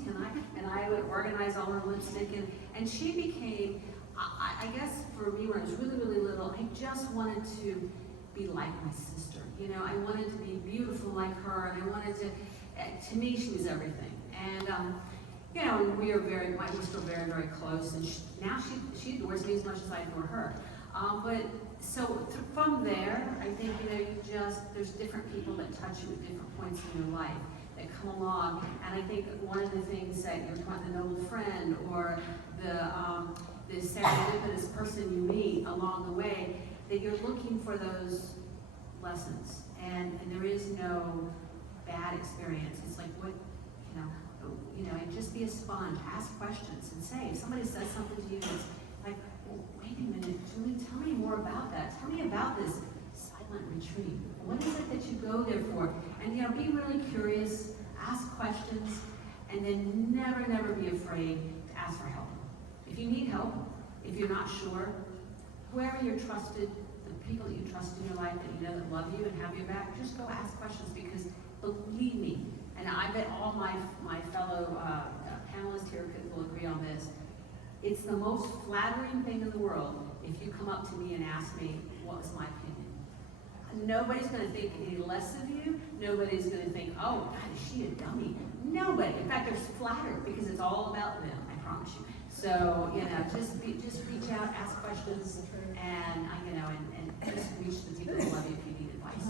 And I would organize all her lipstick, and she became, I guess for me when I was really, really little, I just wanted to be like my sister. I wanted to be beautiful like her, and I wanted to me, she was everything. And we're still very, very close, and now she adores me as much as I adore her. From there, I think, there's different people that touch you at different points in your life that come along, and I think one of the things that you're talking about, the noble friend, or the serendipitous person you meet along the way, that you're looking for those lessons, and there is no bad experience. It's like and just be a sponge, ask questions, and say, if somebody says something to you that's like, well, wait a minute, Julie, tell me more about that. Tell me about this silent retreat. What is it that you go there for? And be really curious, ask questions, and then never be afraid to ask for help. If you need help, if you're not sure, whoever you're trusted, the people that you trust in your life that that love you and have your back, just go ask questions, because believe me, and I bet all my fellow panelists here will agree on this, it's the most flattering thing in the world if you come up to me and ask me, what was my opinion? Nobody's going to think any less of you. Nobody's going to think, oh, God, is she a dummy? Nobody. In fact, they're flattered, because it's all about them, I promise you. So, just reach out, ask questions, and just reach the people who love you if you need advice.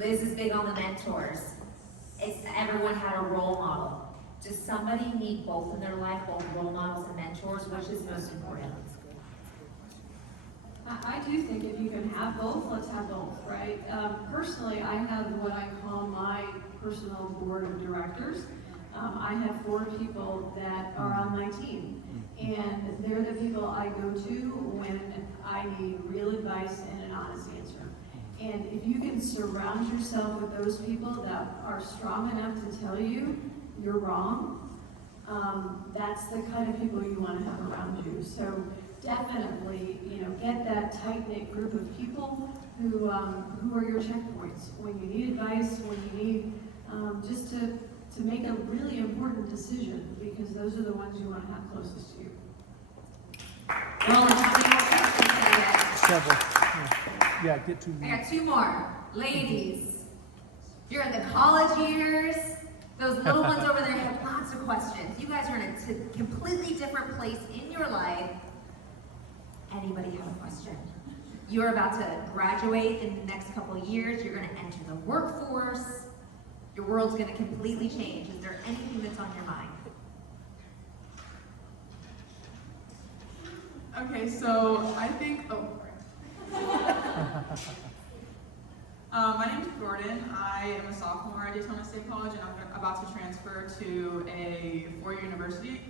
Liz is big on the mentors. It's everyone had a role model. Does somebody need both in their life, both role models and mentors? Which is most important? I do think if you can have both, let's have both, right? Personally, I have what I call my personal board of directors. I have 4 people that are on my team, and they're the people I go to when I need real advice and an honest answer. And if you can surround yourself with those people that are strong enough to tell you you're wrong, that's the kind of people you want to have around you. So definitely, get that tight-knit group of people who are your checkpoints when you need advice, when you need just to make a really important decision, because those are the ones you want to have closest to you. Well, let's have any more questions today. Several. Yeah, get 2 I more. got 2 more. Ladies, you're in the college years. Those little ones over there have lots of questions. You guys are in a completely different place in your life. Anybody have a question? You're about to graduate in the next couple of years. You're going to enter the workforce. Your world's going to completely change. Is there anything that's on your mind? Okay, so I think, my name is Jordan. I am a sophomore at Daytona State College, and I'm about to transfer to a 4-year university.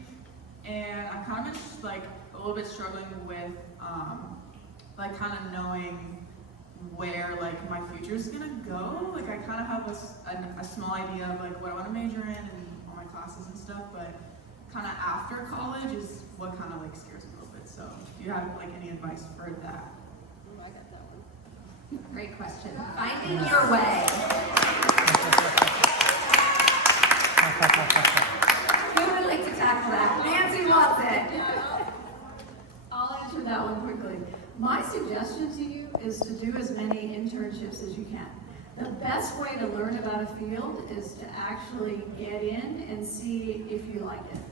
And I'm kind of just like a little bit struggling with like kind of knowing where like my future is gonna go. Like I kind of have a small idea of like what I want to major in and all my classes and stuff, but kind of after college is what kind of like scares me a little bit. So do you have like any advice for that? Oh, I got that one. Great question. Finding your way. Who would like to tackle that? Nancy wants it. I'll answer that one quickly. My suggestion to you is to do as many internships as you can. The best way to learn about a field is to actually get in and see if you like it.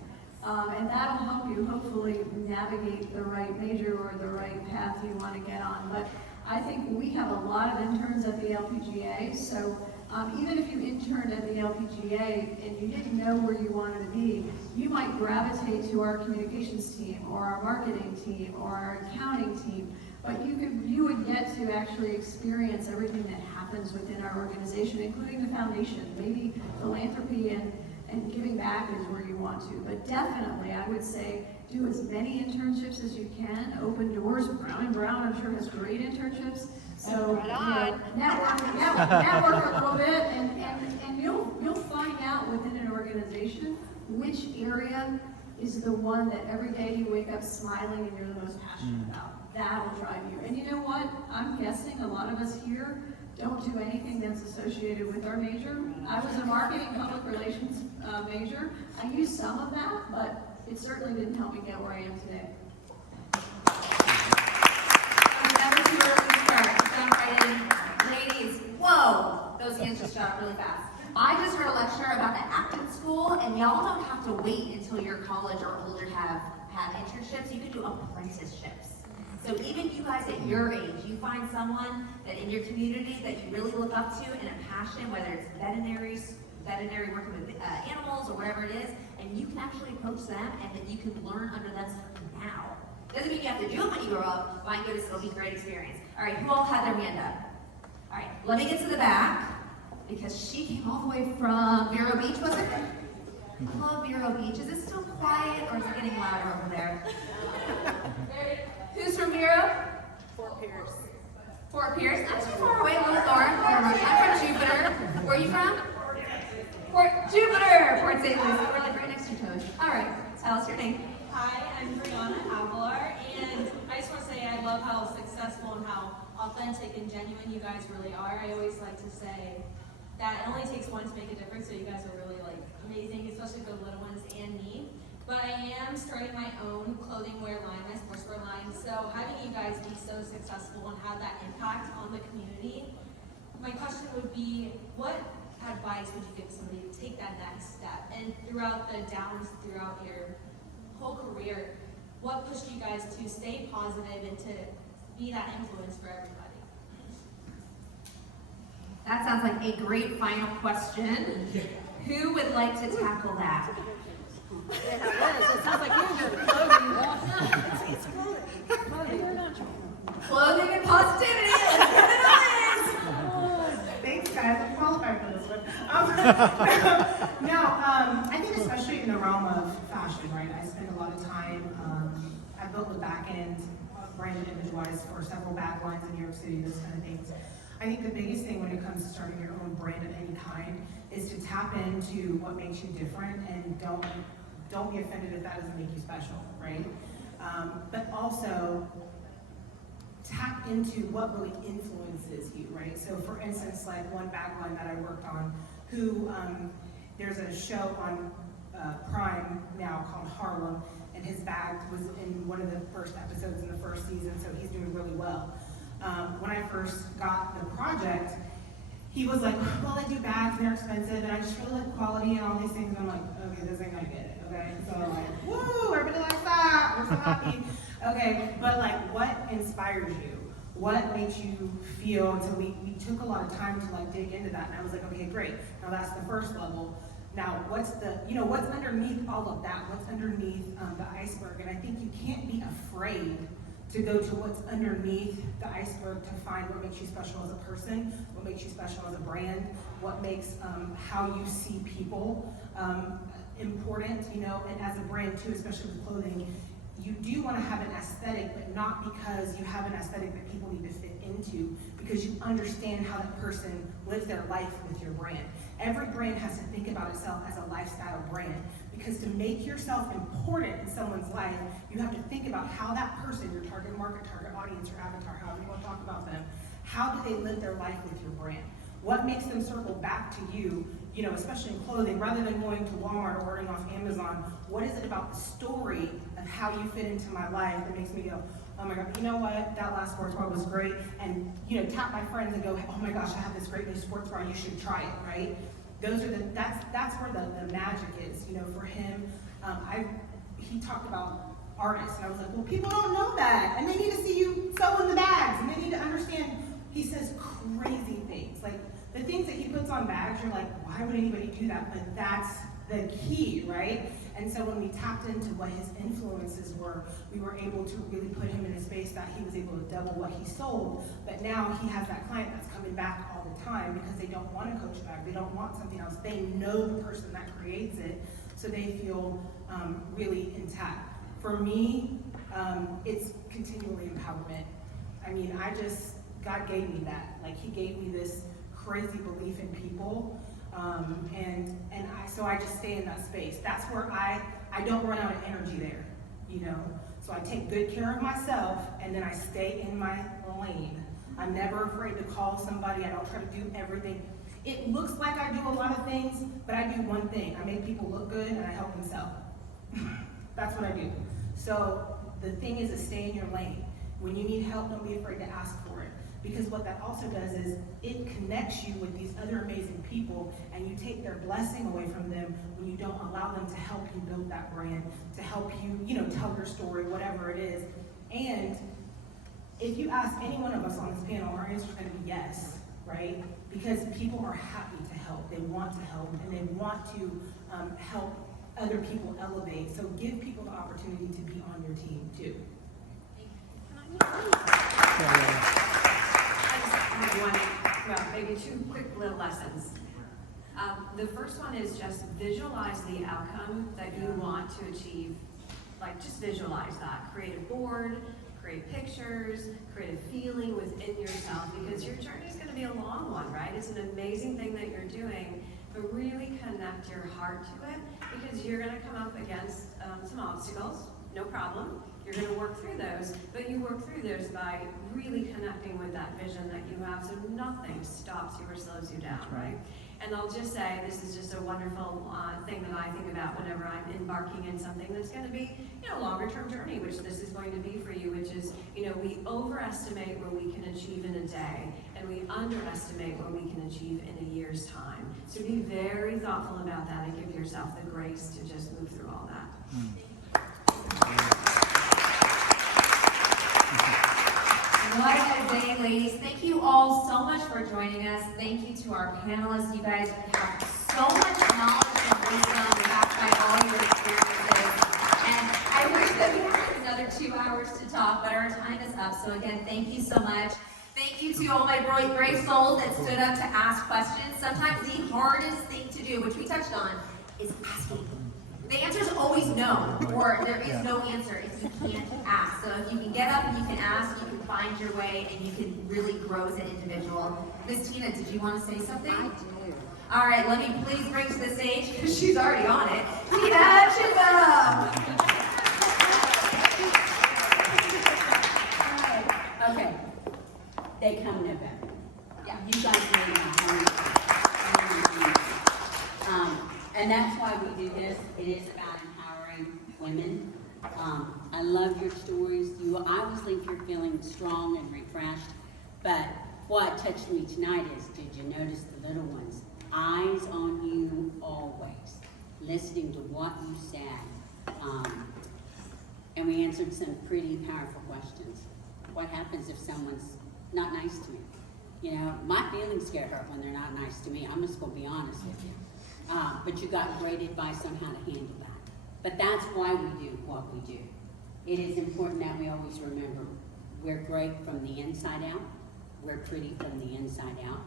And that'll help you hopefully navigate the right major or the right path you want to get on. But I think we have a lot of interns at the LPGA, so even if you interned at the LPGA and you didn't know where you wanted to be, you might gravitate to our communications team or our marketing team or our accounting team, but you would get to actually experience everything that happens within our organization, including the foundation. Maybe philanthropy and giving back is where you want to, but definitely I would say do as many internships as you can. Open doors. Brown & Brown, I'm sure, has great internships. So network a little bit, and you'll find out within an organization which area is the one that every day you wake up smiling and you're the most passionate about. That'll drive you. And you know what? I'm guessing a lot of us here don't do anything that's associated with our major. I was a marketing public relations major. I used some of that, but it certainly didn't help me get where I am today. Never too early to start. Jump right in. Ladies, whoa! Those hands just shot up really fast. I just heard a lecture about the acting school, and y'all don't have to wait until you're college or older to have internships. You can do apprenticeships. So even you guys at your age, you find someone that in your community that you really look up to and a passion, whether it's veterinary working with animals or whatever it is, and you can actually approach them and then you can learn under them now. Doesn't mean you have to do it when you grow up. My goodness, it'll be a great experience. All right, who all had their hand up? All right, let me get to the back because she came all the way from Vero Beach, was it? I love Vero Beach. Is it still quiet or is it getting louder over there? Who's from Vero? Fort Pierce. Fort Pierce, not too far away, a little north. I'm from Jupiter. Where are you from? Fort Jupiter, Port St. Lucie. We're like right next to each other. All right, tell us your name. Hi, I'm Brianna Avalar, and I just want to say I love how successful and how authentic and genuine you guys really are. I always like to say that it only takes one to make a difference, so you guys are really like amazing, especially for the little ones and me. But I am starting my own clothing wear line, my sportswear line, so having you guys be so successful and have that impact on the community, my question would be, what advice would you give somebody to take that next step? And throughout the downs, throughout your whole career, what pushed you guys to stay positive and to be that influence for everybody? That sounds like a great final question. Who would like to tackle that? It sounds like you Clothing and positivity. Let's get it on. Thanks, guys. I'm qualified for this one. I think especially in the realm of fashion, right? I spend a lot of time. I built the back end brand image-wise for several bag lines in New York City, those kind of things. I think the biggest thing when it comes to starting your own brand of any kind is to tap into what makes you different, and don't be offended if that doesn't make you special, right? But also tap into what really influences you, right? So for instance, like one bag line that I worked on, who there's a show on Prime now called Harlem, and his bag was in one of the first episodes in the first season, so he's doing really well. When I first got the project, he was like, well, I do bags and they're expensive, and I just really like quality and all these things. And I'm like, okay, this ain't gonna get it, okay? So I'm like, woo, everybody likes that, we're so happy. Okay, but like, what inspires you? What makes you feel? And so we took a lot of time to like dig into that, and I was like, okay, great. Now that's the first level. Now, what's underneath all of that? What's underneath the iceberg? And I think you can't be afraid to go to what's underneath the iceberg to find what makes you special as a person, what makes you special as a brand, what makes how you see people important, and as a brand too, especially with clothing, you do want to have an aesthetic, but not because you have an aesthetic that people need to fit into, because you understand how that person lives their life with your brand. Every brand has to think about itself as a lifestyle brand, because to make yourself important in someone's life, you have to think about how that person, your target market, target audience, your avatar, however you want to talk about them, how do they live their life with your brand? What makes them circle back to you, especially in clothing, rather than going to Walmart or ordering off Amazon? What is it about the story of how you fit into my life that makes me go, oh my God, you know what, that last sports bra was great, and tap my friends and go, oh my gosh, I have this great new sports bra, you should try it, right? That's where the magic is, for him. He talked about artists, and I was like, well, people don't know that, and they need to see you sew in the bags, and they need to understand. He says crazy things, like the things that he puts on bags, you're like, why would anybody do that? But that's the key, right? And so when we tapped into what his influences were, we were able to really put him in a space that he was able to double what he sold. But now he has that client that's coming back all the time because they don't want a Coach bag, they don't want something else. They know the person that creates it, so they feel really intact. For me, it's continually empowerment. I mean, God gave me that. Like, he gave me this crazy belief in people. So I just stay in that space. That's where I don't run out of energy there, So I take good care of myself, and then I stay in my lane. I'm never afraid to call somebody. I don't try to do everything. It looks like I do a lot of things, but I do one thing. I make people look good, and I help them sell. That's what I do. So the thing is to stay in your lane. When you need help, don't be afraid to ask for it. Because what that also does is it connects you with these other amazing people, and you take their blessing away from them when you don't allow them to help you build that brand, to help you, tell your story, whatever it is. And if you ask any one of us on this panel, our answer is going to be yes, right? Because people are happy to help, they want to help, and they want to help other people elevate. So give people the opportunity to be on your team too. Maybe two quick little lessons. The first one is just visualize the outcome that you want to achieve. Like, just visualize that. Create a board, create pictures, create a feeling within yourself, because your journey is going to be a long one, right? It's an amazing thing that you're doing, but really connect your heart to it, because you're going to come up against some obstacles, no problem. You're going to work through those, but you work through those by really connecting with that vision that you have, so nothing stops you or slows you down, right? And I'll just say, this is just a wonderful thing that I think about whenever I'm embarking in something that's going to be, a longer-term journey, which this is going to be for you, which is, we overestimate what we can achieve in a day, and we underestimate what we can achieve in a year's time. So be very thoughtful about that and give yourself the grace to just move through all that. What a day, ladies. Thank you all so much for joining us. Thank you to our panelists. You guys have so much knowledge and wisdom backed by all your experiences. And I wish that we had another 2 hours to talk, but our time is up. So again, thank you so much. Thank you to all my brave souls that stood up to ask questions. Sometimes the hardest thing to do, which we touched on, is asking. The answer is always no, or there is no answer if you can't ask. So if you can get up and you can ask, you can find your way, and you can really grow as an individual. Miss Tina, did you want to say something? I do. All right, let me please bring to the stage, because she's already on it, Tina Chisholm! Okay, they come November. Yeah, you guys made my and that's why we do this. It is about empowering women. I love your stories. You always leave here feeling strong and refreshed. But what touched me tonight is, did you notice the little ones? Eyes on you always, listening to what you said. And we answered some pretty powerful questions. What happens if someone's not nice to me? You know, my feelings get hurt when they're not nice to me. I'm just going to be honest with you. But you got great advice on how to handle that. But that's why we do what we do. It is important that we always remember we're great from the inside out. We're pretty from the inside out.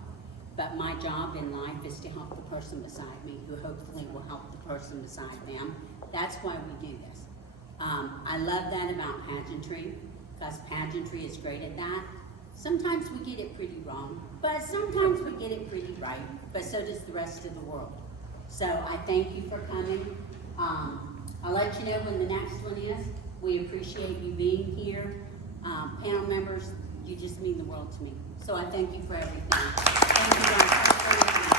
But my job in life is to help the person beside me, who hopefully will help the person beside them. That's why we do this. I love that about pageantry, because pageantry is great at that. Sometimes we get it pretty wrong, but sometimes we get it pretty right, but so does the rest of the world. So I thank you for coming. I'll let you know when the next one is. We appreciate you being here. Panel members, you just mean the world to me. So I thank you for everything. Thank you guys.